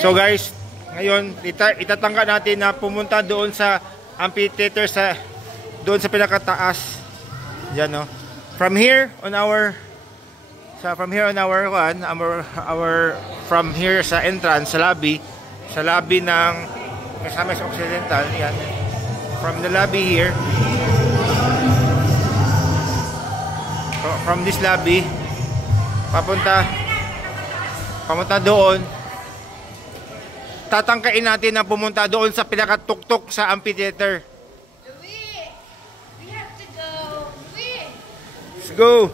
So guys, ngayon itatangka natin na pumunta doon sa amphitheater, doon sa pinakataas. Diyan, no. From here on our sa entrance, sa lobby ng Misamis Occidental, yan. From the lobby here, from this lobby papunta doon, tatangkain natin na pumunta doon sa pinakatuktok sa amphitheater. We have to go. Let's go.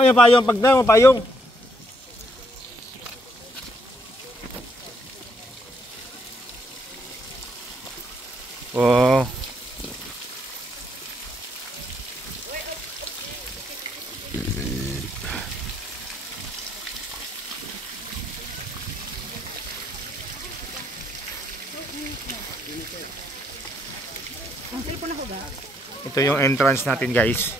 Yung payong, pagdala mo payong. Wow. Ito yung entrance natin, guys.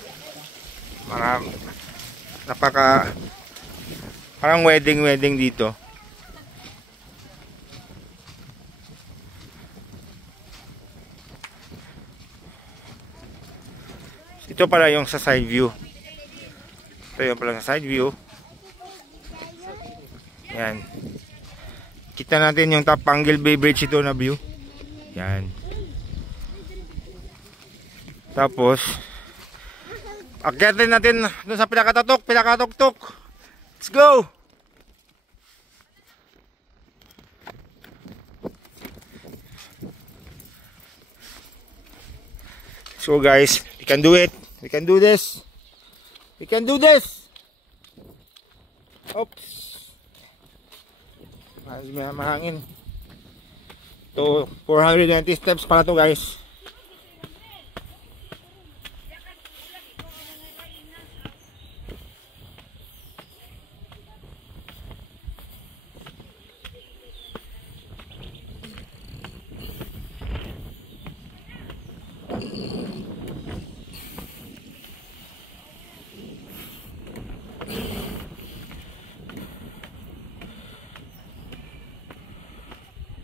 Parang wedding dito. Ito pala yung sa side view. Yan. Kita natin yung Tapangil Bay Bridge ito na view. Yan. Tapos akyatin natin doon sa pinakatuktok. Let's go! So guys, we can do it. We can do this. Oops. Mahangin. So 490 steps para to, guys.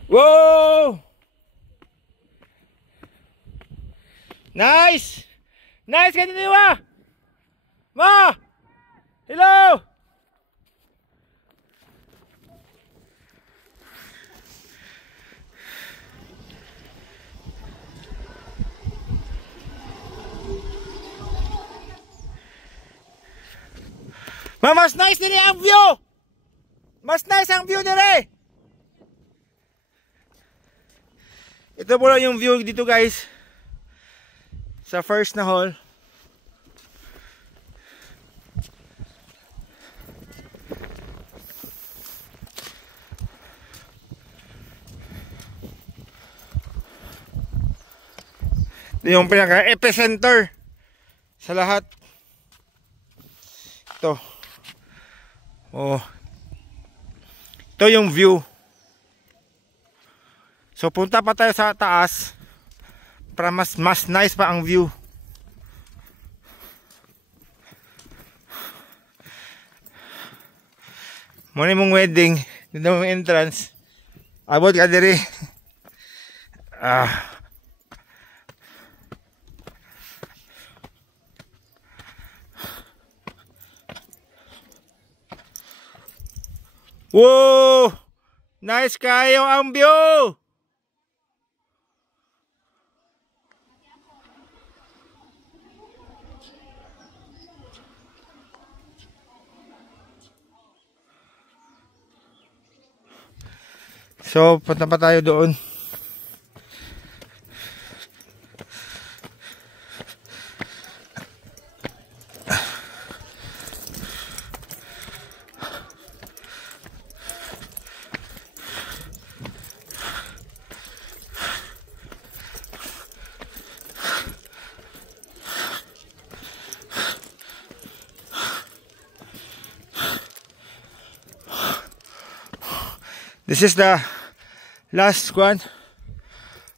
Whoa! Nice! Ganito ba? Ma! Hello! Ma, mas nice din ang view! Mas nice ang view dire! Ito po lang yung view dito, guys, sa first na hall. Ito yung pinaka-epicenter sa lahat. Ito. Oh. Ito yung view. So punta pa tayo sa taas para mas nice pa ang view. Muna mong wedding, dito mong entrance. Abot ka diri. Wow! Nice kayo ang view! So, punta pa tayo doon. This is the last one.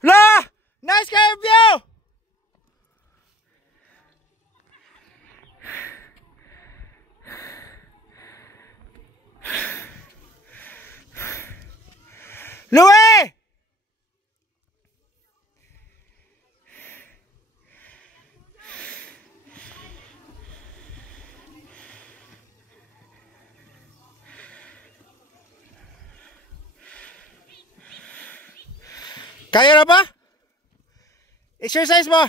La! Nice cave view! Louie! Kaya na ba? Exercise mo.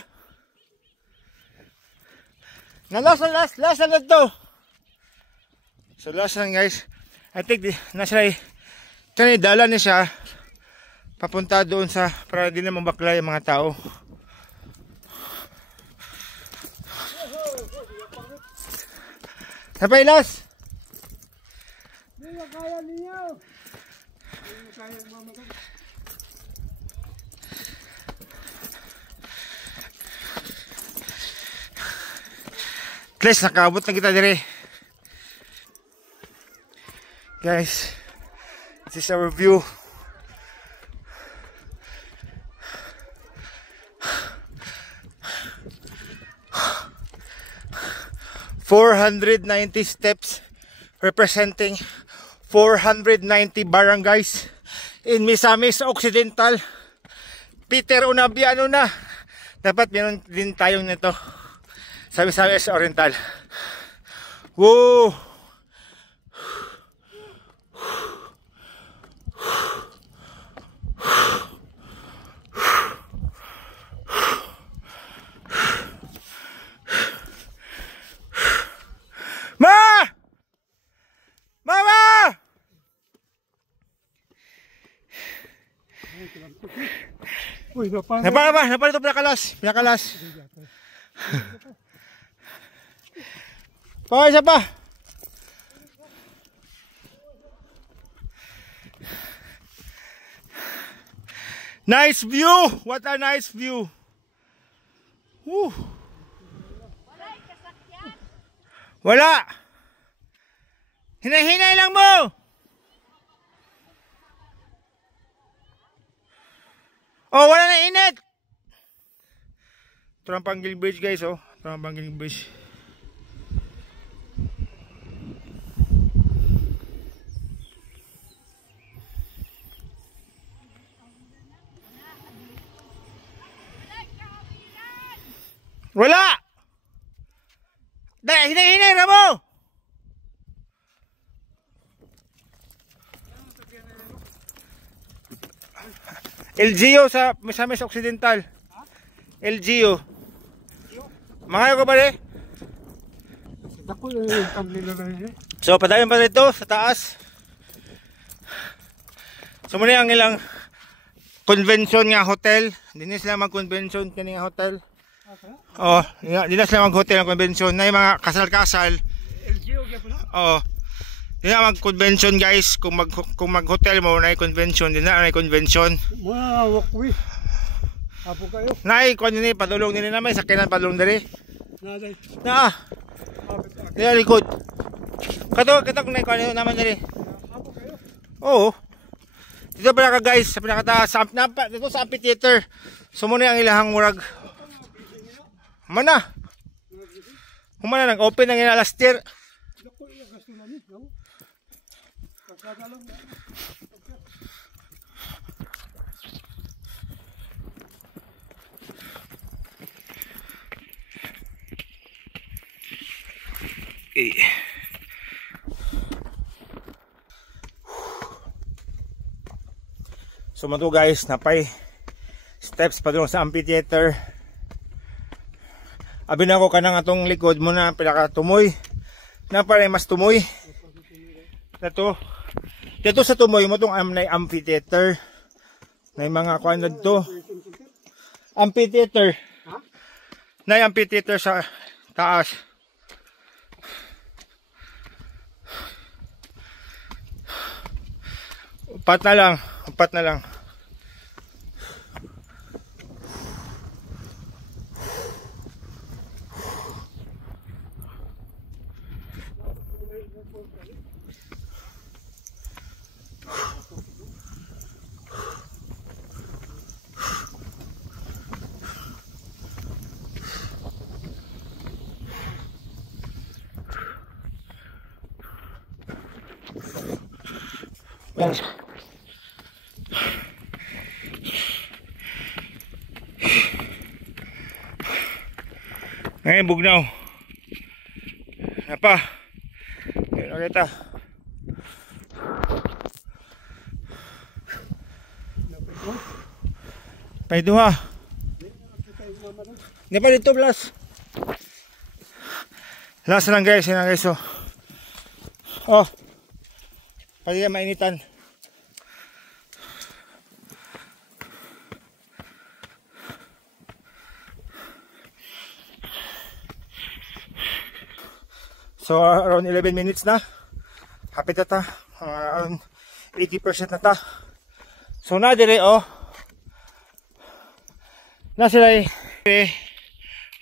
Last na to. So last na guys. I think nasa dala niya siya papunta doon sa para di na mabakla yung mga tao. Napay last. Kaya niyo. At least nakaabot na kita dire. Guys, this is our view. ...490 steps representing 490 barangays in Misamis Occidental. Peter Unabia, ano na? Dapat meron din tayong nito sa Misamis Oriental. Woo! Mama! Napal ito pinakalas. Pa, isa pa. Nice view! What a nice view! Woo. Wala! Hinay-hinay lang mo! Oh, wala na init! Ito ang Panggil Bridge guys, oh. Ito ang Panggil Bridge. Wala! Dahil hinay-hinay na mo! LGU sa Misamis Occidental. LGU. Mga ko ba rin? So padayon pa dito sa taas. So muna ang ilang convention nga hotel. Hindi na sila mag-convention kani nga hotel. Oh, hindi na sila mag-hotel ang convention. Na yung mga kasal-kasal. LGU gyapon. Oh. Di na mag-convention guys, kung mag-hotel mo na convention, di na convention. Mga wakwi. Apo kayo. Nay, kung nini padulong nini na may sakinan padulong diri. Naday. Na. Di na likod. Kato kung nay naman diri. Apo kayo. Oo. Dito pala ka guys, sa pinakataas dito sa amphitheater. Sumuni ang ilahang murag. Mana? Humana nag-open ang ina last year. So mato guys, napay steps pa doon sa amphitheater. Abi na ako kanang atong likod mo na pinakatumoy. Na para mas tumoy. Dito sa tumoy mo tong amphitheater. May mga kuan dito. Amphitheater. Na amphitheater sa taas. Upat na lang. Guys. Ngayon bugnaw. Apa? Ayan kita. Paido ha. Hindi pa dito plus. Last lang guys, yun lang guys. Oh. Pwede ka mainitan. So around 11 minutes na. Hapit na ta. Around 80% na ta. So na dire oh. Na sila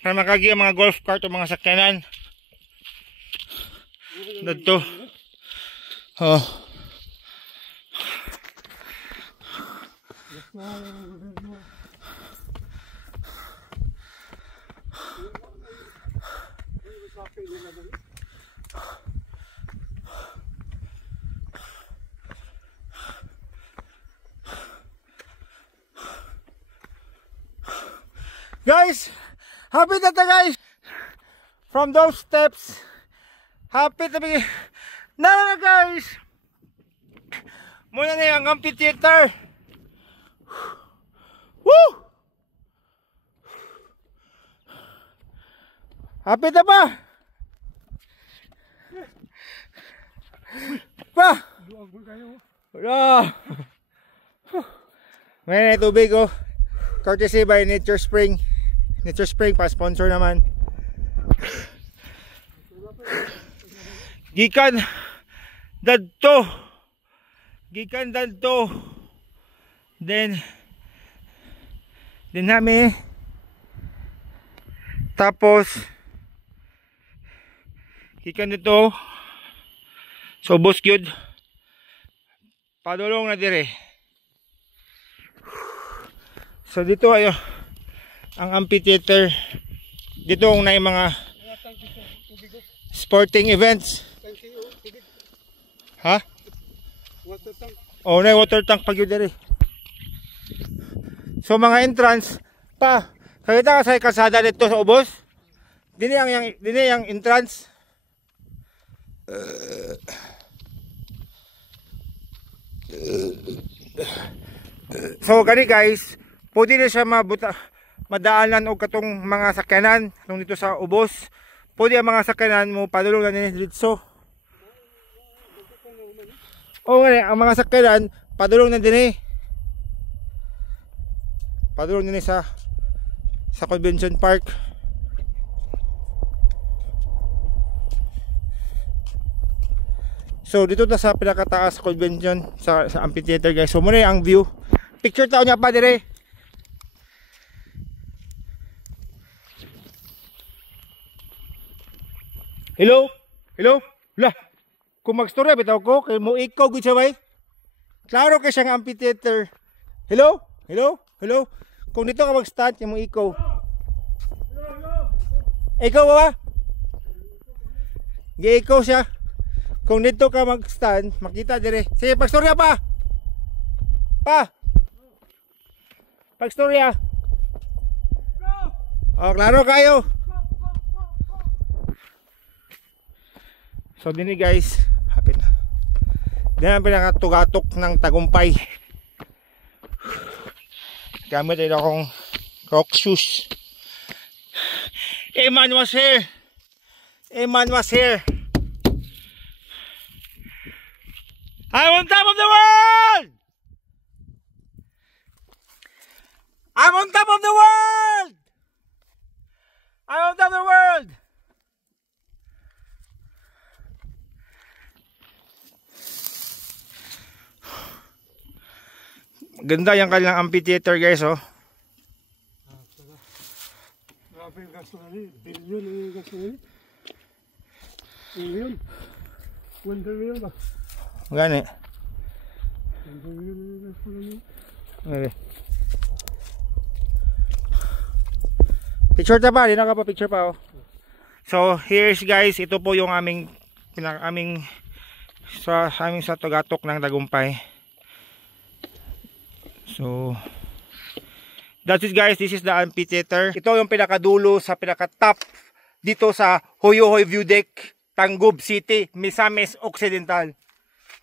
para makagi ang mga golf cart o mga sakyanan. Dito. Oh. Guys, happy na ta guys. From those steps, happy to be na guys. Muna na yung amphitheater. Woo! Happy na ba? Pa! Wala! Ngayon ay tubig oh. Courtesy by Nature Spring. Nature Spring pa sponsor naman. Gikan dadto. Gikan dadto. Then nami. Tapos gikan dito. So bus gyud. Padulong na dire. So dito ayo ang amphitheater. Dito ang na mga sporting events. Ha? Water tank. Oh, na water tank pag yun dire. So mga entrance pa. Kakita ka sa kalsada dito sa ubos. Dini ang entrance. So kani guys, pwede na siya madaanan o katong mga sakyanan nung dito sa ubos. Pwede ang mga sakyanan mo padulong na nila dito. O nga, ang mga sakyanan padulong na din padulong din sa convention park. So dito na sa pinakataas sa convention sa amphitheater guys. So muna ang view. Picture tao niya pa dire. Hello? Hello? Lah. Kung magstorya bitaw ko kay mo ikaw gud sabay. Klaro kay siya nga amphitheater. Hello? Hello? Hello? Kung dito ka mag-stand mo ikaw. Ikaw ba? Gi ikaw siya. Kung dito ka mag-stand, makita dire. Sige, pagstorya pa. Pa. Pagstorya. Oh, klaro kayo. So dini guys, hapit na. Dini ang pinakatugatok ng tagumpay. Gamit ito akong Crocs shoes. Eman was here. Eman was here. I'm on top of the world! I'm on top of the world! I'm on top of the world! Ganda yung kanilang amphitheater guys oh. Grabe yung gasto na rin. Billion yung gasto na rin. Billion. 1 billion ba? Gani. 1 billion yung gasto na rin. Okay. Picture na pa, di na ka pa picture pa oh. So here's guys, ito po yung aming sa aming sa Tugatok ng Tagumpay. So that's it guys, this is the amphitheater. Ito yung pinakadulo sa pinaka-top dito sa Hoyohoy View Deck, Tangub City, Misamis Occidental.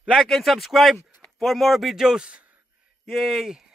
Like and subscribe for more videos. Yay!